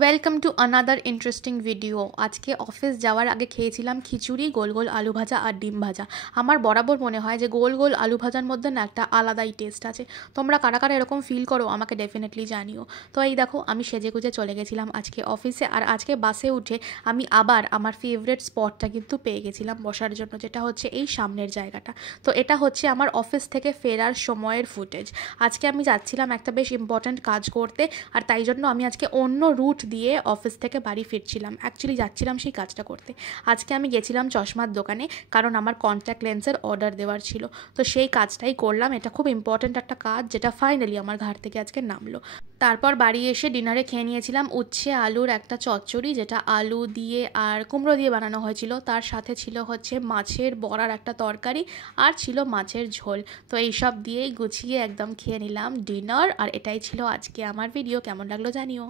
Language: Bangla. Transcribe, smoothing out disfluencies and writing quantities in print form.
Welcome to another interesting video. আজকে অফিস যাওয়ার আগে খেয়েছিলাম খিচুড়ি, গোল গোল আলু ভাজা আর ডিম ভাজা। আমার বরাবর মনে হয় যে গোল গোল আলু ভাজার মধ্যে না একটা আলাদাই টেস্ট আছে। তোমরা কারা কারা এরকম ফিল করো আমাকে ডেফিনেটলি জানিও। তো এই দেখো, আমি সেজে গুজে চলে গেছিলাম আজকে অফিসে, আর আজকে বাসে উঠে আমি আবার আমার ফেভারিট স্পটটা কিন্তু পেয়ে গেছিলাম বসার জন্য, যেটা হচ্ছে এই সামনের জায়গাটা। তো এটা হচ্ছে আমার অফিস থেকে ফেরার সময়ের ফুটেজ। আজকে আমি যাচ্ছিলাম একটা বেশ ইম্পর্ট্যান্ট কাজ করতে, আর তাই জন্য আমি আজকে অন্য রুট দিয়ে অফিস থেকে বাড়ি ফিরছিলাম। অ্যাকচুয়ালি যাচ্ছিলাম সেই কাজটা করতে। আজকে আমি গেছিলাম চশমার দোকানে, কারণ আমার কন্ট্যাক্ট লেন্সের অর্ডার দেওয়ার ছিল। তো সেই কাজটাই করলাম। এটা খুব ইম্পর্ট্যান্ট একটা কাজ, যেটা ফাইনালি আমার ঘাট থেকে আজকে নামলো। তারপর বাড়ি এসে ডিনারে খেয়ে নিয়েছিলাম উচ্ছে আলুর একটা চচ্চড়ি, যেটা আলু দিয়ে আর কুমড়ো দিয়ে বানানো হয়েছিল। তার সাথে ছিল হচ্ছে মাছের বড়ার একটা তরকারি, আর ছিল মাছের ঝোল। তো এইসব দিয়েই গুছিয়ে একদম খেয়ে নিলাম ডিনার। আর এটাই ছিল আজকে আমার ভিডিও। কেমন লাগলো জানিও।